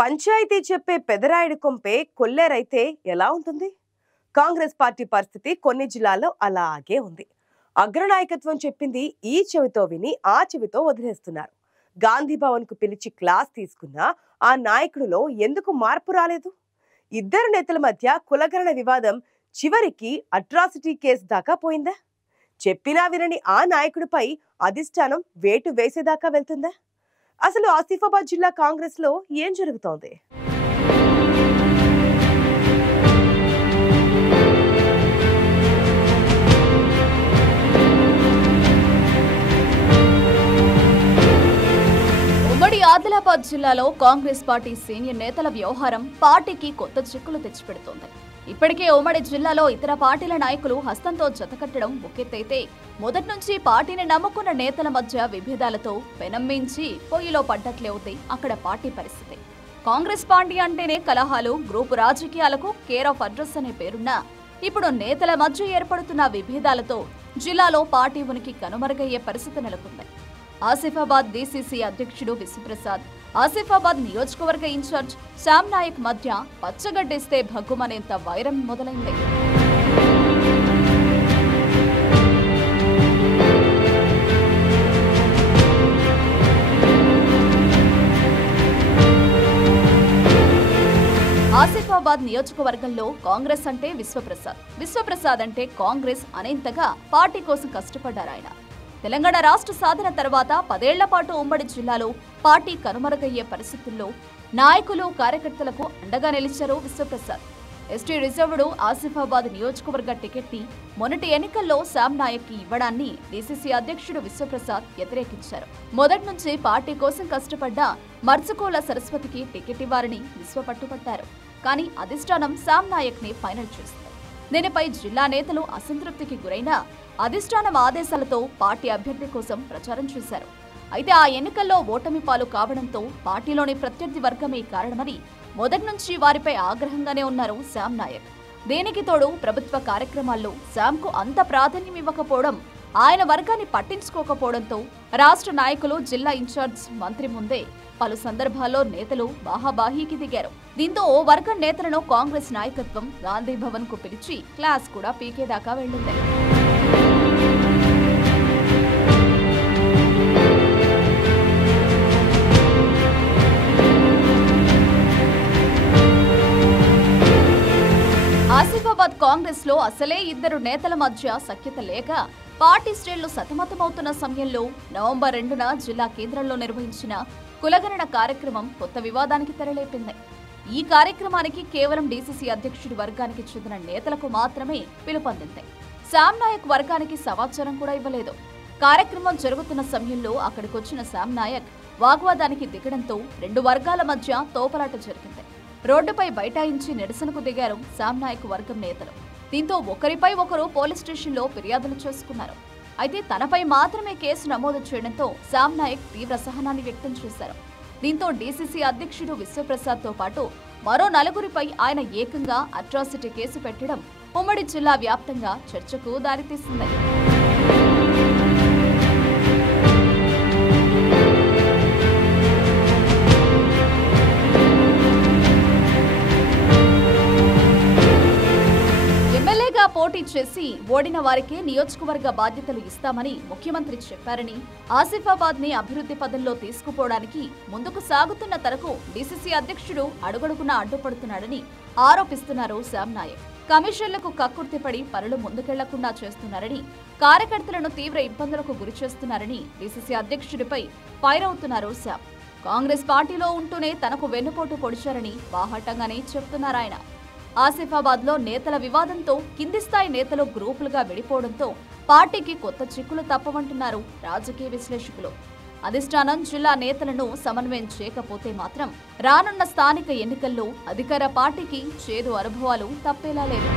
పంచాయతీ చెప్పే పెదరాయుడు కొంపే కొల్లేరైతే ఎలా ఉంటుంది? కాంగ్రెస్ పార్టీ పరిస్థితి కొన్ని జిల్లాల్లో అలాగే ఉంది. అగ్రనాయకత్వం చెప్పింది ఈ చెవితో విని ఆ చెవితో వదిలేస్తున్నారు. గాంధీ భవన్ కు పిలిచి క్లాస్ తీసుకున్న ఆ నాయకుడిలో ఎందుకు మార్పు రాలేదు? ఇద్దరు నేతల మధ్య కులగరణ వివాదం చివరికి అట్రాసిటీ కేసు దాకా పోయిందా? చెప్పినా వినని ఆ నాయకుడిపై అధిష్టానం వేటు వేసేదాకా వెళ్తుందా? అసలు ఆసిఫాబాద్ జిల్లా కాంగ్రెస్ లో ఏం జరుగుతోంది? ఉమ్మడి ఆదిలాబాద్ జిల్లాలో కాంగ్రెస్ పార్టీ సీనియర్ నేతల వ్యవహారం పార్టీకి కొత్త చిక్కులు తెచ్చిపెడుతోంది. ఇప్పటికే ఉమ్మడి జిల్లాలో ఇతర పార్టీల నాయకులు హస్తంతో జతకట్టడం ఒకెత్తైతే, మొదటి నుంచి పార్టీని నమ్ముకున్న నేతల మధ్య విభేదాలతో పెనమ్మించి పొయ్యిలో పడ్డట్లే అవుతాయి అక్కడ పార్టీ పరిస్థితి. కాంగ్రెస్ పార్టీ అంటేనే కలహాలు, గ్రూపు రాజకీయాలకు కేర్ ఆఫ్ అడ్రస్ అనే పేరున్నా ఇప్పుడు నేతల మధ్య ఏర్పడుతున్న విభేదాలతో జిల్లాలో పార్టీ ఉనికి కనుమరుగయ్యే పరిస్థితి నెలకొంది. ఆసిఫాబాద్ డీసీసీ అధ్యక్షుడు విశ్వప్రసాద్, ఆసిఫాబాద్ నియోజకవర్గ ఇన్ఛార్జ్ శ్యామ్ నాయక్ మధ్య పచ్చగడ్డేస్తే భగ్గుమనేంత వైరం మొదలైంది. ఆసిఫాబాద్ నియోజకవర్గంలో కాంగ్రెస్ అంటే విశ్వప్రసాద్ అంటే కాంగ్రెస్ అనేంతగా పార్టీ కోసం కష్టపడ్డారాయన. తెలంగాణ రాష్ట్ర సాధన తర్వాత 10 ఏళ్ల పాటు ఉమ్మడి జిల్లాలో పార్టీ కనుమరుగయ్యే పరిస్థితుల్లో నాయకులు, కార్యకర్తలకు అండగా నిలిచారు విశ్వప్రసాద్. ఎస్టీ రిజర్వ్డ్ ఆసిఫాబాద్ నియోజకవర్గ టికెట్ ని మొన్నటి ఎన్నికల్లో శ్యామ్ నాయక్ కి ఇవ్వడాన్ని డీసీసీ అధ్యక్షుడు విశ్వప్రసాద్ వ్యతిరేకించారు. మొదటి నుంచి పార్టీ కోసం కష్టపడ్డ మర్చుకోల సరస్వతికి టికెట్ ఇవ్వాలని విశ్వ పట్టుపట్టారు. కానీ అధిష్టానం శ్యామ్ నాయక్ ని ఫైనల్ చేసింది. దీనిపై జిల్లా నేతలు అసంతృప్తికి గురైన అధిష్టానం ఆదేశాలతో పార్టీ అభ్యర్థి కోసం ప్రచారం చేశారు. అయితే ఆ ఎన్నికల్లో ఓటమి పాలు కావడంతో పార్టీలోని ప్రత్యర్థి వర్గమే కారణమని మొదటి నుంచి వారిపై ఆగ్రహంగానే ఉన్నారు శ్యామ్ నాయక్. దీనికి తోడు ప్రభుత్వ కార్యక్రమాల్లో శ్యామ్ కు అంత ప్రాధాన్యం ఇవ్వకపోవడం, ఆయన వర్గాన్ని పట్టించుకోకపోవడంతో రాష్ట్ర నాయకులు, జిల్లా ఇన్ఛార్జ్ మంత్రి ముందే పలు సందర్భాల్లో నేతలు బాహాబాహీకి దిగారు. దీంతో ఓ వర్గం నేతలను కాంగ్రెస్ నాయకత్వం గాంధీ భవన్ కు పిలిచి క్లాస్ కూడా పీకేదాకా వెళ్లింది. ఆసిఫాబాద్ కాంగ్రెస్ లో అసలే ఇద్దరు నేతల మధ్య సఖ్యత లేక పార్టీ శ్రేణులు సతమతమవుతున్న సమయంలో నవంబర్ 2న జిల్లా కేంద్రంలో నిర్వహించిన కులగణన కార్యక్రమం కొత్త వివాదానికి తెరలేపింది. ఈ కార్యక్రమానికి కేవలం డీసీసీ అధ్యక్షుడి వర్గానికి చెందిన నేతలకు మాత్రమే పిలుపొందింది. శ్యామ్ నాయక్ వర్గానికి సమాచారం కూడా ఇవ్వలేదు. కార్యక్రమం జరుగుతున్న సమయంలో అక్కడికొచ్చిన శ్యామ్ నాయక్ వాగ్వాదానికి దిగడంతో రెండు వర్గాల మధ్య తోపలాట జరిగింది. రోడ్డుపై బైఠాయించి నిరసనకు దిగారు శ్యామ్ నాయక్ వర్గం నేతలు. దీంతో ఒకరిపై ఒకరు పోలీస్ స్టేషన్లో ఫిర్యాదులు చేసుకున్నారు. అయితే తనపై మాత్రమే కేసు నమోదు చేయడంతో శ్యామ్ నాయక్ తీవ్ర సహనాన్ని వ్యక్తం చేశారు. దీంతో డీసీసీ అధ్యక్షుడు విశ్వప్రసాద్ తో పాటు మరో 4గురిపై ఆయన ఏకంగా అట్రాసిటీ కేసు పెట్టడం ఉమ్మడి జిల్లా వ్యాప్తంగా చర్చకు దారితీసింది. పోటీ చేసి ఓడిన వారికే నియోజకవర్గ బాధ్యతలు ఇస్తామని ముఖ్యమంత్రి చెప్పారని, ఆసిఫాబాద్ ని అభివృద్ధి పదంలో తీసుకుపోవడానికి ముందుకు సాగుతున్న తనకు డీసీసీ అధ్యక్షుడు అడుగడుగునా అడ్డుపడుతున్నాడని ఆరోపిస్తున్నారు శ్యామ్ నాయక్. కమిషన్లకు కక్కుర్తిపడి పనులు ముందుకెళ్లకుండా చేస్తున్నారని, కార్యకర్తలను తీవ్ర ఇబ్బందులకు గురి చేస్తున్నారని డీసీసీ అధ్యక్షుడిపై ఫైర్ అవుతున్నారు శ్యామ్. కాంగ్రెస్ పార్టీలో ఉంటూనే తనకు వెన్నుపోటు పొడిచారని బాహాటంగానే చెప్తున్నారాయన. ఆసిఫాబాద్ లో నేతల వివాదంతో కింది స్థాయి నేతలు గ్రూపులుగా విడిపోవడంతో పార్టీకి కొత్త చిక్కులు తప్పవంటున్నారు రాజకీయ విశ్లేషకులు. అధిష్టానం జిల్లా నేతలను సమన్వయం చేయకపోతే మాత్రం రానున్న స్థానిక ఎన్నికల్లో అధికార పార్టీకి చేదు అనుభవాలు తప్పేలా లేవు.